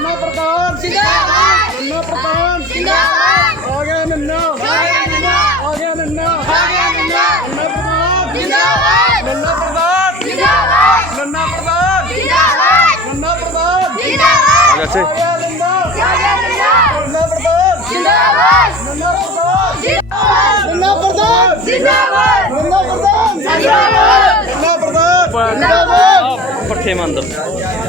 ਨੰਨਾ ਪ੍ਰਧਾਨ ਜਿੰਦਾਬਾਦ ਨੰਨਾ ਪ੍ਰਧਾਨ ਜਿੰਦਾਬਾਦ ਆ ਗਿਆ ਨੰਨਾ ਆ ਗਿਆ ਨੰਨਾ ਆ ਗਿਆ ਨੰਨਾ ਆ ਗਿਆ ਨੰਨਾ ਨੰਨਾ ਪ੍ਰਧਾਨ ਜਿੰਦਾਬਾਦ ਨੰਨਾ ਪ੍ਰਧਾਨ ਜਿੰਦਾਬਾਦ ਨੰਨਾ ਪ੍ਰਧਾਨ ਜਿੰਦਾਬਾਦ ਨੰਨਾ ਪ੍ਰਧਾਨ ਜਿੰਦਾਬਾਦ ਅੱਛਾ ਆ ਗਿਆ ਨੰਨਾ ਆ ਗਿਆ ਨੰਨਾ ਨੰਨਾ ਪ੍ਰਧਾਨ ਜਿੰਦਾਬਾਦ ਨੰਨਾ ਪ੍ਰਧਾਨ ਜਿੰਦਾਬਾਦ ਨੰਨਾ ਪ੍ਰਧਾਨ ਜਿੰਦਾਬਾਦ ਨੰਨਾ ਪ੍ਰਧਾਨ ਜਿੰਦਾਬਾਦ ਨੰਨਾ ਪ੍ਰਧਾਨ ਜਿੰਦਾਬਾਦ ਪੱਠੇ ਮੰਦਰ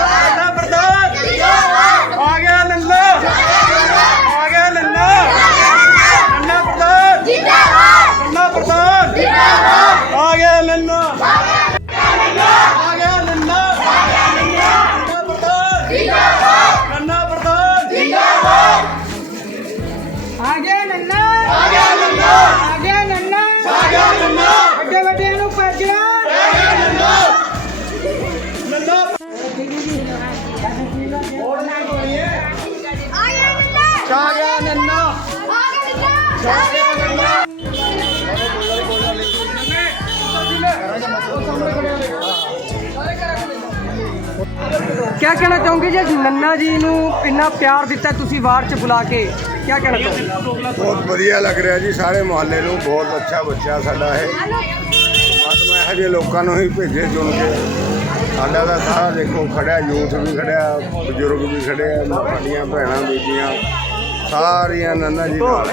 ਆਗੇ ਗਿਆ ਨੰਨਾ ਆਗੇ ਨੰਨਾ ਨੰਨਾ ਕੀ ਕਹਿਣਾ ਚਾਹੋਗੇ ਜੇ? ਨੰਨਾ ਜੀ ਨੂੰ ਇੰਨਾ ਪਿਆਰ ਦਿੱਤਾ ਤੁਸੀਂ ਵਾਰ ਚ ਬੁਲਾ ਕੇ। ਕਿਆ ਕਹਿਣਾ ਚਾਹੋਗੇ? ਬਹੁਤ ਵਧੀਆ ਲੱਗ ਰਿਹਾ ਜੀ, ਸਾਰੇ ਮੁਹੱਲੇ ਨੂੰ ਬਹੁਤ ਅੱਛਾ ਬੱਚਾ ਸਾਡਾ ਹੈ ਬਸ ਮੈਂ ਹਜੇ ਲੋਕਾਂ ਨੂੰ ਹੀ ਭੇਜੇ ਚੁਣ ਕੇ। ਸਾਡਾ ਤਾਂ ਸਾਰਾ ਦੇਖੋ ਖੜਿਆ ਯੂਥ ਵੀ ਖੜਿਆ ਬਜ਼ੁਰਗ ਵੀ ਖੜੇ ਆ ਸਾਡੀਆਂ ਭੈਣਾਂ ਬੀਬੀਆਂ ਸਾਰੀਆਂ ਨੰਨਾ ਜੀ ਨਾਲ।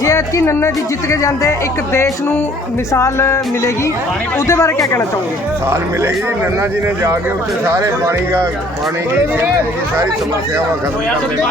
ਜੇ ਐਤਕੀ ਨੰਨਾ ਜੀ ਜਿੱਤ ਕੇ ਜਾਂਦੇ ਇੱਕ ਦੇਸ਼ ਨੂੰ ਮਿਸਾਲ ਮਿਲੇਗੀ ਉਹਦੇ ਬਾਰੇ ਕੀ ਕਹਿਣਾ ਚਾਹੋਗੇ? ਸਾਲ ਮਿਲੇਗੀ ਨੰਨਾ ਜੀ ਨੇ ਜਾ ਕੇ ਉੱਥੇ ਸਾਰੇ ਪਾਣੀ ਦਾ ਪਾਣੀ ਦੀ ਦੀ ਸਾਰੀ ਸਮੱਸਿਆਵਾਂ ਖਤਮ ਕਰ ਦੇਣੀ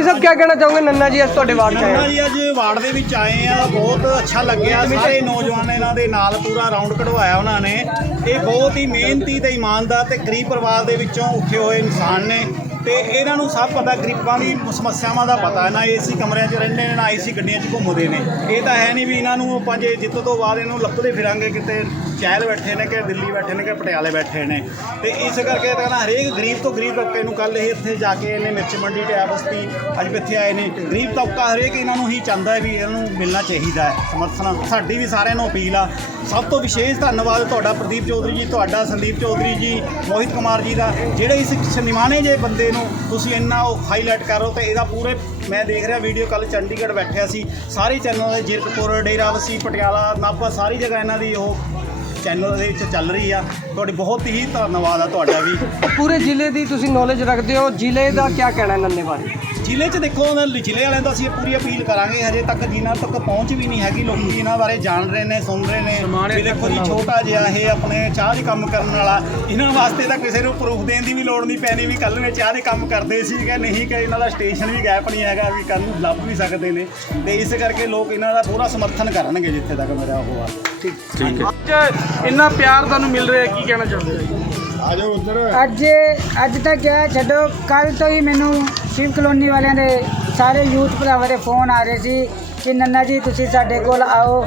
ਪੁਰੀ ਸਾਹਿਬ ਕੀ ਕਹਿਣਾ ਚਾਹੋਗੇ? ਨੰਨਾ ਜੀ ਅੱਜ ਤੁਹਾਡੇ ਵਾਰਡ ਚ ਨੰਨਾ ਆਏ ਜੀ ਅੱਜ ਵਾਰਡ ਦੇ ਵਿੱਚ ਆਏ ਆ। ਬਹੁਤ ਅੱਛਾ ਲੱਗਿਆ। ਸਾਰੇ ਨੌਜਵਾਨ ਇਹਨਾਂ ਦੇ ਨਾਲ ਪੂਰਾ ਰਾਉਂਡ ਕਢਵਾਇਆ ਉਹਨਾਂ ਨੇ। ਇਹ ਬਹੁਤ ਹੀ ਮਿਹਨਤੀ ਤੇ ਇਮਾਨਦਾਰ ਤੇ ਗਰੀਬ ਪਰਿਵਾਰ ਦੇ ਵਿੱਚੋਂ ਉੱਠੇ ਹੋਏ ਇਨਸਾਨ ਨੇ। ਤੇ ਇਹਨਾਂ ਨੂੰ ਸਭ ਪਤਾ ਗਰੀਬਾਂ ਦੀ ਸਮੱਸਿਆਵਾਂ ਦਾ ਪਤਾ ਹੈ। ਨਾ ਏਸੀ ਕਮਰਿਆਂ 'ਚ ਰਹਿੰਦੇ ਨੇ ਨਾ ਏਸੀ ਗੱਡੀਆਂ 'ਚ ਘੁੰਮਦੇ ਨੇ। ਇਹ ਤਾਂ ਹੈ ਨਹੀਂ ਵੀ ਇਹਨਾਂ ਨੂੰ ਆਪਾਂ ਜੇ ਜਿੱਤ ਤੋਂ ਬਾਅਦ ਇਹਨੂੰ ਲੱਭਦੇ ਫਿਰਾਂਗੇ ਕਿਤੇ। ਸ਼ਹਿਰ ਬੈਠੇ ਨੇ ਕਿ ਦਿੱਲੀ ਬੈਠੇ ਨੇ ਕਿ ਪਟਿਆਲੇ ਬੈਠੇ ਨੇ? ਤੇ ਇਸ ਕਰਕੇ ਤਾਂ ਨਾ ਹਰੇਕ ਗਰੀਬ ਤੋਂ ਗਰੀਬ ਤਬਕੇ ਨੂੰ ਕੱਲ ਇਹ ਇੱਥੇ ਜਾ ਕੇ ਇਹਨੇ ਮਿਰਚ ਮੰਡੀ ਟਿਆ ਬਸਤੀ, ਅੱਜ ਵੀ ਇੱਥੇ ਆਏ ਨੇ। ਗਰੀਬ ਤਬਕਾ ਹਰੇਕ ਇਹਨਾਂ ਨੂੰ ਹੀ ਚਾਹੁੰਦਾ ਹੈ ਵੀ ਇਹਨਾਂ ਨੂੰ ਮਿਲਣਾ ਚਾਹੀਦਾ ਹੈ, ਸਮਰਥਨ ਸਾਡੀ ਵੀ ਸਾਰਿਆਂ ਨੂੰ ਅਪੀਲ ਆ। ਸਭ ਤੋਂ ਵਿਸ਼ੇਸ਼ ਧੰਨਵਾਦ ਤੁਹਾਡਾ ਪ੍ਰਦੀਪ ਚੌਧਰੀ ਜੀ, ਤੁਹਾਡਾ ਸੰਦੀਪ ਚੌਧਰੀ ਜੀ, ਮੋਹਿਤ ਕੁਮਾਰ ਜੀ ਦਾ। ਜਿਹੜੇ ਇਸ ਨਿਮਾਣੇ ਜੇ ਬੰਦੇ ਨੂੰ ਤੁਸੀਂ ਇੰਨਾ ਉਹ ਹਾਈਲਾਈਟ ਕਰੋ ਰਹੇ ਤੇ ਇਹਦਾ ਪੂਰੇ ਮੈਂ ਦੇਖ ਰਿਹਾ ਵੀਡੀਓ ਕੱਲ ਚੰਡੀਗੜ੍ਹ ਬੈਠਿਆ ਸੀ। ਸਾਰੇ ਚੈਨਲਾਂ ਦੇ ਜਿਰਕਪੁਰ ਡੇਰਾਵਸੀ ਪਟਿਆਲਾ, ਨਾਭਾ, ਸਾਰੀ ਜਗ੍ਹਾ ਇਹਨਾਂ ਦੀ ਉਹ ਚੈਨਲ ਦੇ ਵਿੱਚ ਚੱਲ ਰਹੀ ਆ। ਤੁਹਾਡੀ ਬਹੁਤ ਹੀ ਧੰਨਵਾਦ ਆ ਤੁਹਾਡਾ ਵੀ। ਪੂਰੇ ਜ਼ਿਲ੍ਹੇ ਦੀ ਤੁਸੀਂ ਨੌਲੇਜ ਰੱਖਦੇ ਹੋ। ਜ਼ਿਲ੍ਹੇ ਦਾ ਕੀ ਕਹਿਣਾ ਨੰਨੇ ਬਾਰੇ ਜ਼ਿਲ੍ਹੇ 'ਚ ਦੇਖੋ ਉਹਨਾਂ ਜ਼ਿਲ੍ਹੇ ਵਾਲਿਆਂ ਦਾ ਅਸੀਂ ਇਹ ਪੂਰੀ ਅਪੀਲ ਕਰਾਂਗੇ ਹਜੇ ਤੱਕ ਜਿਨ੍ਹਾਂ ਤੱਕ ਪਹੁੰਚ ਵੀ ਨਹੀਂ ਹੈਗੀ ਲੋਕੀ ਇਹਨਾਂ ਬਾਰੇ ਜਾਣ ਰਹੇ ਨੇ ਸੁਣ ਰਹੇ ਨੇ। ਵੀ ਦੇਖੋ ਜੀ ਛੋਟਾ ਜਿਹਾ ਇਹ ਆਪਣੇ ਚਾਹ ਦੇ ਕੰਮ ਕਰਨ ਵਾਲਾ ਇਹਨਾਂ ਵਾਸਤੇ ਤਾਂ ਕਿਸੇ ਨੂੰ ਪ੍ਰੂਫ ਦੇਣ ਦੀ ਵੀ ਲੋੜ ਨਹੀਂ ਪੈਣੀ ਵੀ ਕੱਲ ਨੂੰ ਚਾਹ ਦੇ ਕੰਮ ਕਰਦੇ ਸੀ ਕਿ ਨਹੀਂ ਕਿ ਇਹਨਾਂ ਦਾ ਸਟੇਸ਼ਨ ਵੀ ਗੈਪ ਨਹੀਂ ਹੈਗਾ ਵੀ ਕੱਲ ਨੂੰ ਲੱਭ ਵੀ ਸਕਦੇ ਨੇ। ਤੇ ਇਸ ਕਰਕੇ ਲੋਕ ਇਹਨਾਂ ਦਾ ਪੂਰਾ ਸਮਰਥਨ ਕਰਨਗੇ ਜਿੱਥੇ ਤੱਕ ਮੇਰਾ ਉਹ ਆ। ਠੀਕ ਹੈ। ਇੰਨਾ ਪਿਆਰ ਤੁਹਾਨੂੰ ਮਿਲ ਰਿਹਾ ਕੀ ਕਹਿਣਾ ਚਾਹੁੰਦੇ ਹੋ ਆ ਜਾਓ ਅੱਜ ਅੱਜ ਤਾਂ ਕਿਹਾ ਛੱਡੋ ਕੱਲ ਤੋਂ ਹੀ ਮੈਨੂੰ ਸ਼ਿਵ ਕਲੋਨੀ ਵਾਲਿਆਂ ਦੇ ਸਾਰੇ ਯੂਥ ਭਰਾਵਾਂ ਦੇ ਫੋਨ ਆ ਰਹੇ ਸੀ ਕਿ ਨੰਨਾ ਜੀ, ਤੁਸੀਂ ਸਾਡੇ ਕੋਲ ਆਓ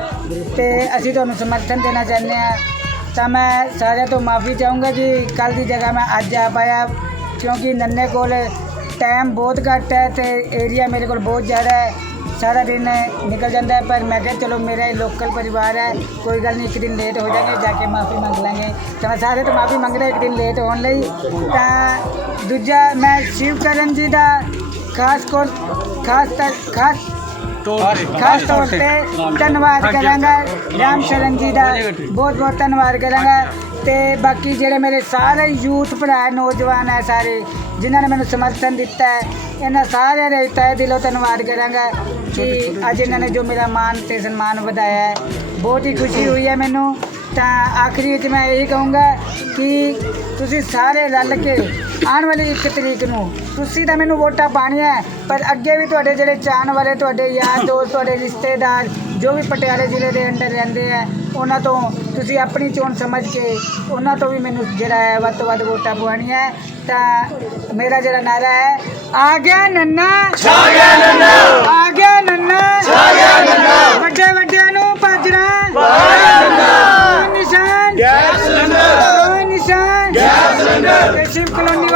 ਤੇ ਅਸੀਂ ਤੁਹਾਨੂੰ ਸਮਰਥਨ ਦੇਣਾ ਚਾਹੁੰਦੇ ਹਾਂ। ਤਾਂ ਮੈਂ ਸਾਰਿਆਂ ਤੋਂ ਮਾਫੀ ਚਾਹੂੰਗਾ ਜੀ ਕੱਲ ਦੀ ਜਗ੍ਹਾ ਮੈਂ ਅੱਜ ਆ ਪਾਇਆ ਕਿਉਂਕਿ ਨੰਨੇ ਕੋਲ ਟਾਈਮ ਬਹੁਤ ਘੱਟ ਹੈ ਤੇ ਏਰੀਆ ਮੇਰੇ ਕੋਲ ਬਹੁਤ ਜ਼ਿਆਦਾ ਹੈ। ਸਾਰਾ ਦਿਨ ਨਿਕਲ ਜਾਂਦਾ ਹੈ ਪਰ ਮੈਂ ਕਿਹਾ ਚਲੋ ਮੇਰਾ ਇਹ ਲੋਕਲ ਪਰਿਵਾਰ ਹੈ ਕੋਈ ਗੱਲ ਨਹੀਂ ਇੱਕ ਦਿਨ ਲੇਟ ਹੋ ਜਾਣਗੇ ਜਾ ਕੇ ਮਾਫੀ ਮੰਗ ਲਾਂਗੇ। ਤਾਂ ਮੈਂ ਸਾਰੇ ਤੋਂ ਮਾਫੀ ਮੰਗ ਰਿਹਾ ਇੱਕ ਦਿਨ ਲੇਟ ਹੋਣ ਲਈ। ਤਾਂ ਦੂਜਾ ਮੈਂ ਸ਼ਿਵ ਕਰਨ ਜੀ ਦਾ ਖਾਸ ਕੋਰ ਖਾਸ ਤੱਕ ਖਾਸ ਖਾਸ ਤੌਰ ਤੇ ਧੰਨਵਾਦ ਕਰਾਂਗਾ। ਰਾਮ ਸ਼ਰਨ ਜੀ ਦਾ ਬਹੁਤ ਬਹੁਤ ਧੰਨਵਾਦ ਕਰਾਂਗਾ। ਤੇ ਬਾਕੀ ਜਿਹੜੇ ਮੇਰੇ ਸਾਰੇ ਯੂਥ ਭਰਾ, ਨੌਜਵਾਨ ਹੈ ਸਾਰੇ, ਜਿਨ੍ਹਾਂ ਨੇ ਮੈਨੂੰ ਸਮਰਥਨ ਦਿੱਤਾ ਹੈ, ਇਹਨਾਂ ਸਾਰਿਆਂ ਦੇ ਤਹਿ ਦਿਲੋਂ ਧੰਨਵਾਦ ਕਰਾਂਗਾ ਕਿ ਅੱਜ ਇਹਨਾਂ ਨੇ ਜੋ ਮੇਰਾ ਮਾਨ ਤੇ ਸਨਮਾਨ ਵਧਾਇਆ ਹੈ। ਬਹੁਤ ਹੀ ਖੁਸ਼ੀ ਹੋਈ ਹੈ ਮੈਨੂੰ। ਤਾਂ ਆਖਰੀ ਵਿੱਚ ਮੈਂ ਇਹੀ ਕਹੂੰਗਾ ਕਿ ਤੁਸੀਂ ਸਾਰੇ ਰਲ ਕੇ ਆਉਣ ਵਾਲੀ ਇੱਕ ਤਰੀਕ ਨੂੰ, ਤੁਸੀਂ ਤਾਂ ਮੈਨੂੰ ਵੋਟਾਂ ਪਾਣੀਆਂ ਪਰ ਅੱਗੇ ਵੀ ਤੁਹਾਡੇ ਜਿਹੜੇ ਚਾਹਣ ਵਾਲੇ, ਤੁਹਾਡੇ ਯਾਰ ਦੋਸਤ, ਤੁਹਾਡੇ ਰਿਸ਼ਤੇਦਾਰ, ਜੋ ਵੀ ਪਟਿਆਲੇ ਜ਼ਿਲ੍ਹੇ ਦੇ ਅੰਡਰ ਰਹਿੰਦੇ ਆ ਉਹਨਾਂ ਤੋਂ ਤੁਸੀਂ ਆਪਣੀ ਚੋਣ ਸਮਝ ਕੇ ਉਹਨਾਂ ਤੋਂ ਵੀ ਮੈਨੂੰ ਜਿਹੜਾ ਹੈ ਵੱਧ ਤੋਂ ਵੱਧ ਵੋਟਾਂ ਪਵਾਉਣੀਆਂ ਹੈ। ਤਾਂ ਮੇਰਾ ਜਿਹੜਾ ਨਾਰਾ ਹੈ ਆ ਗਿਆ ਨੰਨਾ। ਛਾ ਗਿਆ ਨੰਨਾ। ਆ ਗਿਆ ਨੰਨਾ। ਛਾ ਗਿਆ ਨੰਨਾ। ਵੱਡੇ ਵੱਡਿਆਂ ਨੂੰ ਭਾਜਣਾ ਨਿਸ਼ਾਨ। Gas cylinder. ਨਿਸ਼ਾਨ। Gas cylinder. ਸ਼ਿਵ ਕਲੋਨੀ